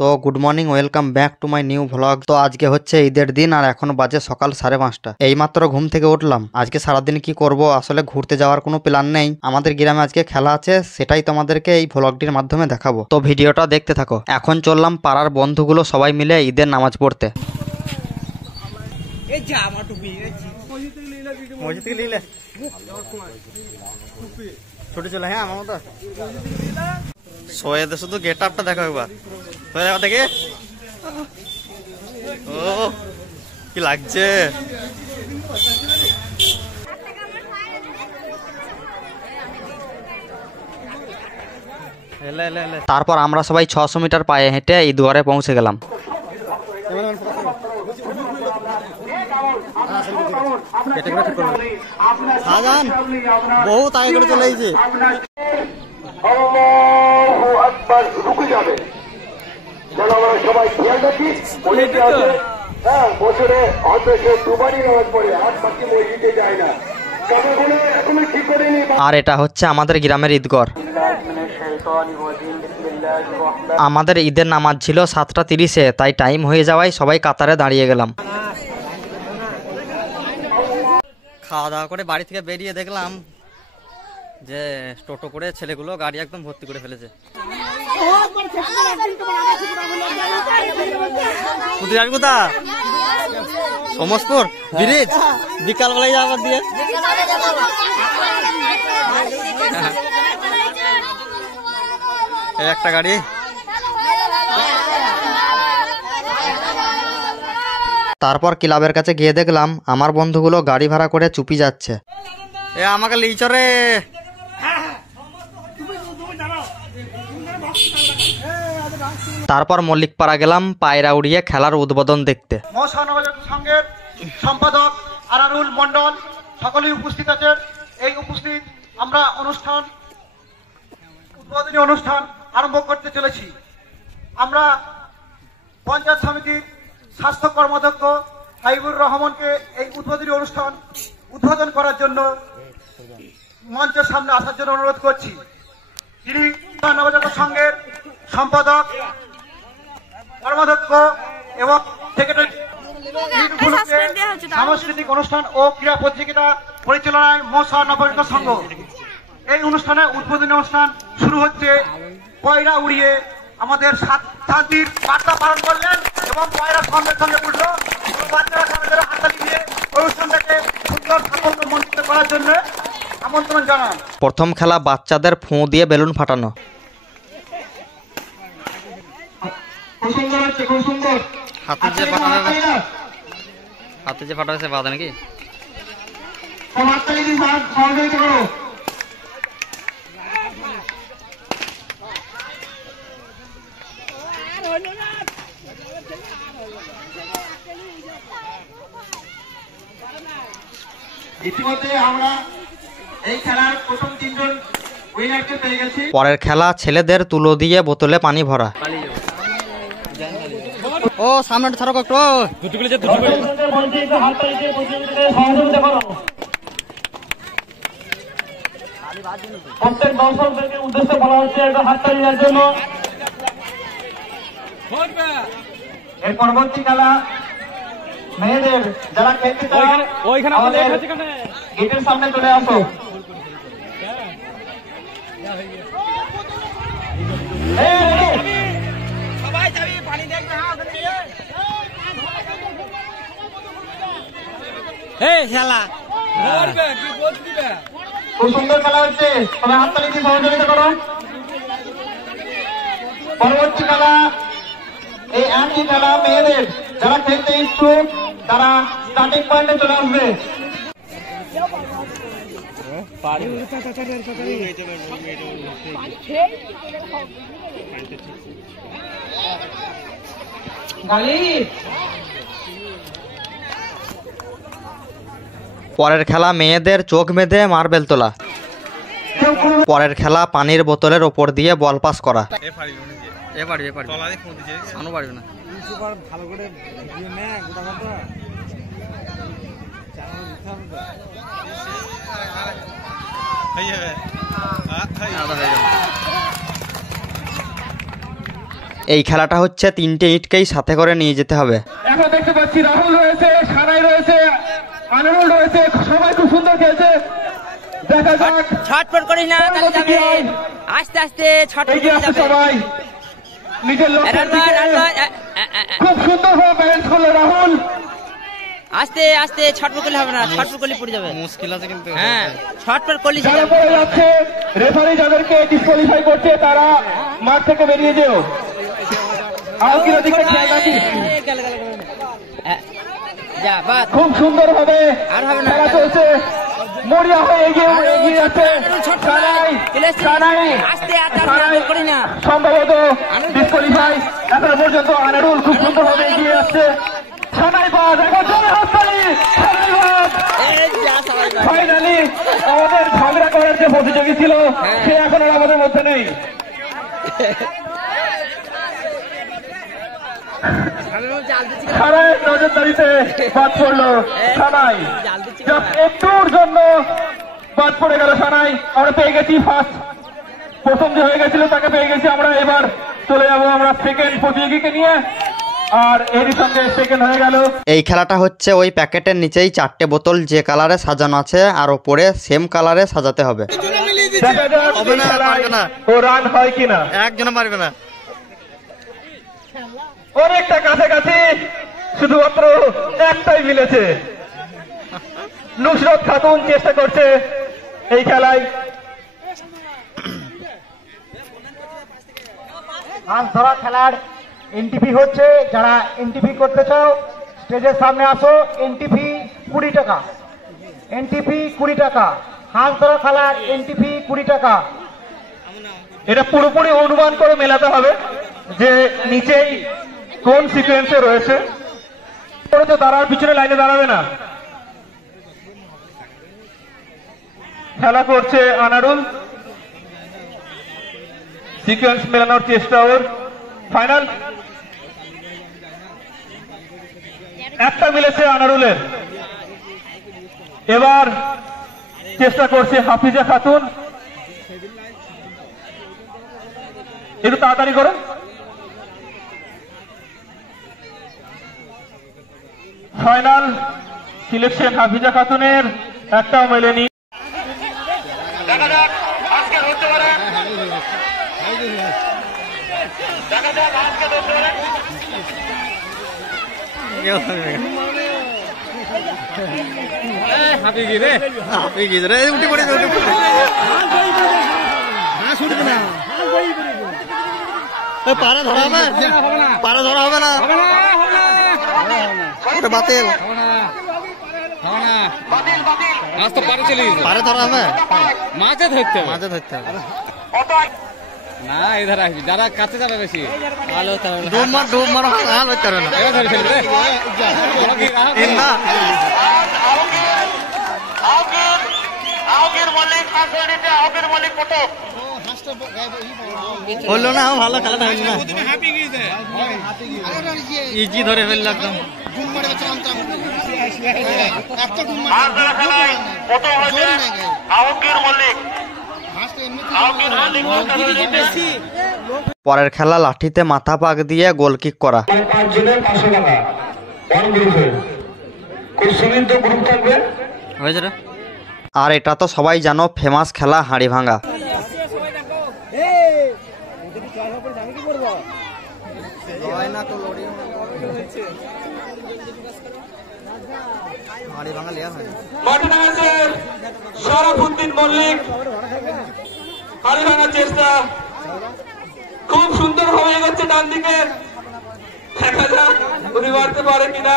তো good morning, welcome back to my new vlog. তো আজকে হচ্ছে ঈদের দিন আর এখন বাজে সকাল 5:30। এইমাত্র ঘুম থেকে উঠলাম। আজকে সারাদিন কি করব, আসলে ঘুরতে যাওয়ার কোনো প্ল্যান নেই। আমাদের গ্রামে আজকে খেলা আছে, সেটাই তোমাদেরকে এই ভ্লগটির মাধ্যমে দেখাবো। তো ভিডিওটা দেখতে থাকো। এখন চললাম পাড়ার বন্ধুগুলো সবাই মিলে ঈদের নামাজ পড়তে। ছোট চলে, হ্যাঁ আমার মতো সোয়েদে শুধু গেট আপটা দেখো একবার দেখে। ও কি লাগছে। তারপর আমরা সবাই 600 মিটার পায়ে হেঁটে ঈদগাহে পৌঁছে গেলাম। বহুত আগে করে চলে এসেছে। সবাই খেয়াল রাখি, বছরে হয়তো সে দুবারই নামাজ পড়ে, আর বাকি মসজিদে যায় না। আর এটা হচ্ছে আমাদের গ্রামের ঈদগাহ। আমাদের ঈদের নামাজ ছিল 7:30-এ, তাই টাইম হয়ে যাওয়ায় সবাই কাতারে দাঁড়িয়ে গেলাম। খাওয়া দাওয়া করে বাড়ি থেকে বেরিয়ে দেখলাম যে টোটো করে ছেলেগুলো গাড়ি একদম ভর্তি করে ফেলেছে। সমস্তপুর ব্রিজ বিকাল বেলায় যাবার দিয়ে একটা গাড়ি। তারপর ক্লাবের কাছে গিয়ে দেখলাম আমার বন্ধুগুলো গাড়ি ভাড়া করে চুপি যাচ্ছে। এ আমাকে লিচরে। তারপর মল্লিকপাড়া গেলাম পায়রা উড়িয়ে খেলার উদ্বোধন দেখতে। মহানগর সংঘের সম্পাদক আরারুল মন্ডল সকলেই উপস্থিত আছেন। এই উপস্থিত আমরা উদ্বোধনী অনুষ্ঠান আরম্ভ করতে চলেছি। আমরা পঞ্চায়েত সমিতির স্বাস্থ্য কর্মাধ্যক্ষ হাবিবুর রহমানকে এই উদ্বোধনী অনুষ্ঠান উদ্বোধন করার জন্য মঞ্চের সামনে আসার জন্য অনুরোধ করছি। তিনি নবজাতক সংঘের সম্পাদক কর্মাধ্যক্ষ এবং সেক্রেটারি সাংস্কৃতিক অনুষ্ঠান ও ক্রীড়া প্রতিযোগিতা পরিচালনায় মশা নবজাতক সংঘ। এই অনুষ্ঠানে উদ্বোধনী অনুষ্ঠান শুরু হচ্ছে। পয়রা উড়িয়ে আমাদের শান্তির বার্তা পালন করলেন এবং পয়রা সঙ্গে সঙ্গে উঠলো। বাচ্চারা সঙ্গে হাততালি দিয়ে অনুষ্ঠানটাকে সুন্দর সাফল্যমণ্ডিত করার জন্য আমন্ত্রণ জানান। প্রথম খেলা বাচ্চাদের ফোঁ দিয়ে বেলুন ফাটানো। হাতে যে ফাটা হয়েছে বাধা নাকি? ইতিমধ্যে আমরা এই খেলার প্রথম 3 জন উইনারকে পেয়ে গেছি। পরের খেলা ছেলেদের তুলো দিয়ে বোতলে পানি ভরা। ও সামনে ছাড়ো একটু। প্রত্যেক দর্শকদেরকে উদ্দেশ্যে বলা হচ্ছে একটা হাততালি দেওয়ার জন্য। এর পরবর্তী খেলা মেয়েদের যারা খেলতে চায় গেটের সামনে চলে আসো। খুব সুন্দর খেলা হচ্ছে, সবাই হাততালি দিয়ে সহযোগিতা করো। পরবর্তী খেলা এই একই খেলা মেয়েদের যারা খেলতে ইচ্ছুক তারা স্টার্টিং পয়েন্টে চলে আসবে। পরের খেলা মেয়েদের চোখ বেঁধে মার্বেল তোলা। পরের খেলা পানির বোতলের ওপর দিয়ে বল পাস করা। এই খেলাটা হচ্ছে 3টে ইটকেই সাথে করে নিয়ে যেতে হবে। এখন দেখতে পাচ্ছি রাহুল রয়েছে, সানাই রয়েছে, আনারুল রয়েছে, সবাই খুব সুন্দর খেলছে। দেখা যাক, ছটপট করিস না, তাহলে যাবে। আস্তে আস্তে ছটপট করে যাবে সবাই নিজের লক্ষ্যের দিকে খুব সুন্দরভাবে ব্যালেন্স করলো রাহুল। আস্তে আস্তে ছটপট করলে হবে না, ছটপট করলে পড়ে যাবে, মুশকিল আছে কিন্তু। হ্যাঁ, ছটপট করলে যারা পড়ে যাচ্ছে, রেফারি যাদেরকে ডিসকোয়ালিফাই করছে তারা মাঠ থেকে বেরিয়ে যেও। আউকির দিকে খেয়াল রাখিস। খুব সুন্দর ভাবে খেলা চলছে, মরিয়া হয়ে এগিয়ে যাচ্ছে সম্ভবত ডিসকোয়ালিফাই। এখনো পর্যন্ত আনারুল খুব সুন্দর ভাবে এগিয়ে যাচ্ছে। ফাইনালি আমাদের ঝগড়া করার যে প্রতিযোগী ছিল সে এখন আর আমাদের মধ্যে নেই। সারাই নজরদারিতে বাদ পড়লো সানাই, একটুর জন্য বাদ পড়ে গেল সানাই। আমরা পেয়ে গেছি ফার্স্ট, প্রথম যে হয়ে গেছিল তাকে পেয়ে গেছি আমরা। এবার চলে যাবো আমরা সেকেন্ড প্রতিযোগীকে নিয়ে, আর এরই সঙ্গে সেকেন্ড হয়ে গেল। এই খেলাটা হচ্ছে ওই প্যাকেটের নিচেই 4টে বোতল যে কালারে সাজানো আছে আর ওপরে সেম কালারে সাজাতে হবে। ও রান হয় কিনা, একজন পারবে না, অনেকটা কাছাকাছি, শুধুমাত্র একটাই মিলেছে। নুসরত খাতুন চেষ্টা করছে এই খেলায়। মাছ ধরা খেলার এনটিপি হচ্ছে, যারা এনটিপি করতে চাও স্টেজের সামনে আসো। এনটিপি 20 টাকা, এনটিপি 20 টাকা। মাছ ধরা খেলার এনটিপি 20 টাকা। এটা পুরোপুরি অনুমান করে মেলাতে হবে যে নিচেই কোন সিকোয়েন্সে রয়েছে। তো দাঁড়ার পিছনে লাইনে দাঁড়াবে না। খেলা করছে আনারুল, সিকোয়েন্স মেলানোর চেষ্টা ওর। ফাইনাল একটা মিলেছে আনারুলের। এবার চেষ্টা করছে হাফিজা খাতুন, একটু তাড়াতাড়ি করে। ফাইনাল সিলেকশন হাফিজা খাতুনের, একটাও মেলেনি। দেখা যাক আজকে হতে পারে, দেখা যাক আজকে হতে পারে। পারে ধরা হবে, পারে ধরা হবে না, বাতিল, মাছ তো পারে চলে গেছে, পারে ধরা হবে, মাছে ধরতে হবে, মাঝে ধরতে হবে না এধারে আসবি, যারা কাছে যারা বেশি ডুব মারো, হাল হতে পারবে না। এবার ধরে ফেলবে না হলো না, ভালো খেলাটা হইল না, ইজি ধরে ফেললো একদম। পরের খেলা লাঠিতে মাথা পাক দিয়ে গোল কিক করা। আর এটা তো সবাই জানো, ফেমাস খেলা হাঁড়ি ভাঙা। শরাফুদ্দিন মল্লিক হাড়ি ভাঙার চেষ্টা, খুব সুন্দর হয়ে গেছে ডান দিকে। দেখা যাক উনি মারতে পারে কিনা,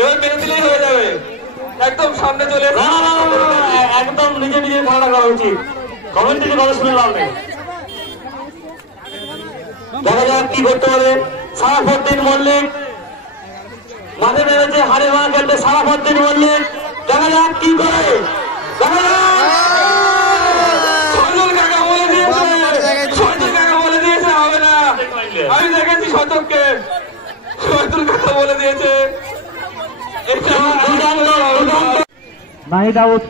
এবার মেরে দিলেই হয়ে যাবে। একদম সামনে চলে, একদম নিজে নিজে খেলাটা করা উচিত, কমেন্ট থেকে কথা শুনে লাভ নেই। দেখা যাক কি করতে পারে শরাফুদ্দিন মল্লিক। মাঝে মেরেছে হাড়ি ভাঙা খেলবে শরাফুদ্দিন মল্লিক, দেখা যাক কি করে। দেখা যাক হবে না, আমি দেখেছি শতককে, শহীদুল কাকা বলে দিয়েছে নাহিদ আউট।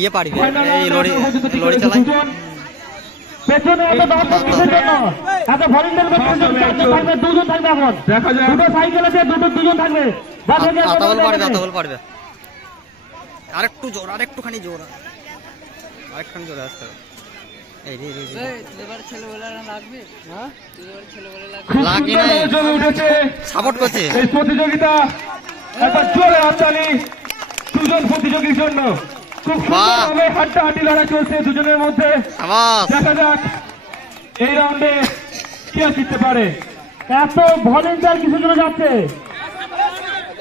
ইয়ে পারবি, এই লড়ি চালাই। পেছনে এত দর্শক কিসের জন্য? এত ভলেন্টিয়ার থাকবে, দুজন থাকবে এখন। দেখা যাক। দুটো সাইকেল আছে, দুজন থাকবে। আতাবল পারবে। আরেকটু জোর, আরেকটুখানি জোর, আরেকটুখানি জোরে আসতে হবে। এই রে খুব লাগি নাই। সুন্দরভাবে জমে উঠেছে সাপোর্ট করছে। এই প্রতিযোগিতা। একটা জোরে হাততালি দুজন প্রতিযোগীর জন্য। খুব সুন্দরভাবে হাড্ডাহাড্ডি লড়াই চলছে দুজনের মধ্যে। সাবাস। দেখা যাক এই রাউন্ডে কে জিততে পারে। এত ভলেন্টিয়ার কিসের জন্য যাচ্ছে?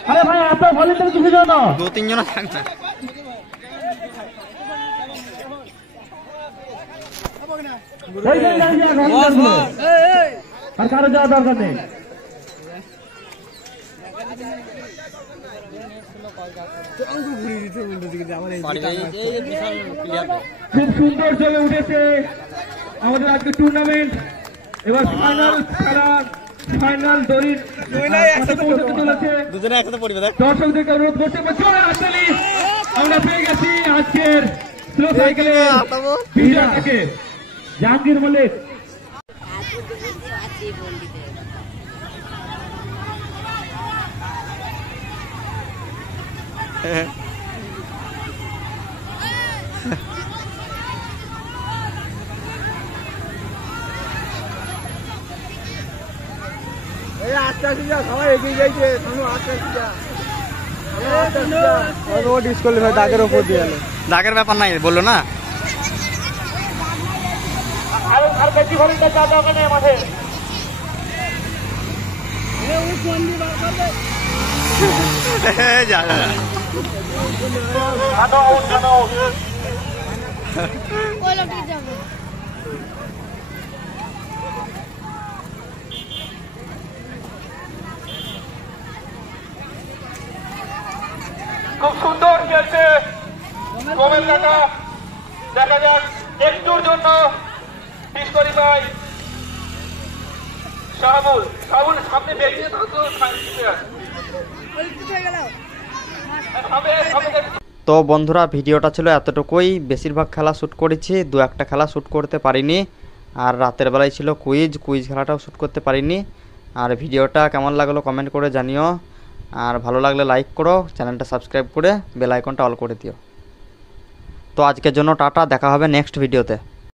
আরে ভাই, এত ভলেন্টিয়ার কিসের জন্য? 2-3 জন থাকবে। এই যে volunteer গুলো। আর কারো যাওয়ার দরকার নেই। খুব সুন্দর জমে উঠেছে আমাদের আজকে টুর্নামেন্ট। এবার ফাইনাল খেলা, ফাইনাল দড়ির মাঠে পৌঁছতে চলেছে। দুজনে একসাথে পড়বে দেখ। দর্শকদেরকে অনুরোধ করতে জোরে হাততালি। আমরা পেয়ে গেছি আজকের স্লো সাইকেলের বিজয়টাকে। জাহাঙ্গীর মল্লিক। দাগের ব্যাপার নাই, বললো না। আর বেশি ভলেন্টিয়ার যাওয়ার দরকার নেই মাঠে। খুব সুন্দর খেলছে কোমেল কাকা। দেখা যাক একটুর জন্য পিস্তরি ভাই শাহাবুল সামনে বেরিয়ে থাকতো। তো বন্ধুরা, ভিডিওটা ছিল এতটুকুই। বেশিরভাগ খেলা শ্যুট করেছি, 2-1টা খেলা শ্যুট করতে পারিনি। আর রাতের বেলায় ছিল কুইজ খেলাটাও শ্যুট করতে পারিনি। আর ভিডিওটা কেমন লাগলো কমেন্ট করে জানিও। আর ভালো লাগলে লাইক করো, চ্যানেলটা সাবস্ক্রাইব করে বেল আইকনটা অল করে দিও। তো আজকের জন্য টাটা, দেখা হবে নেক্সট ভিডিওতে।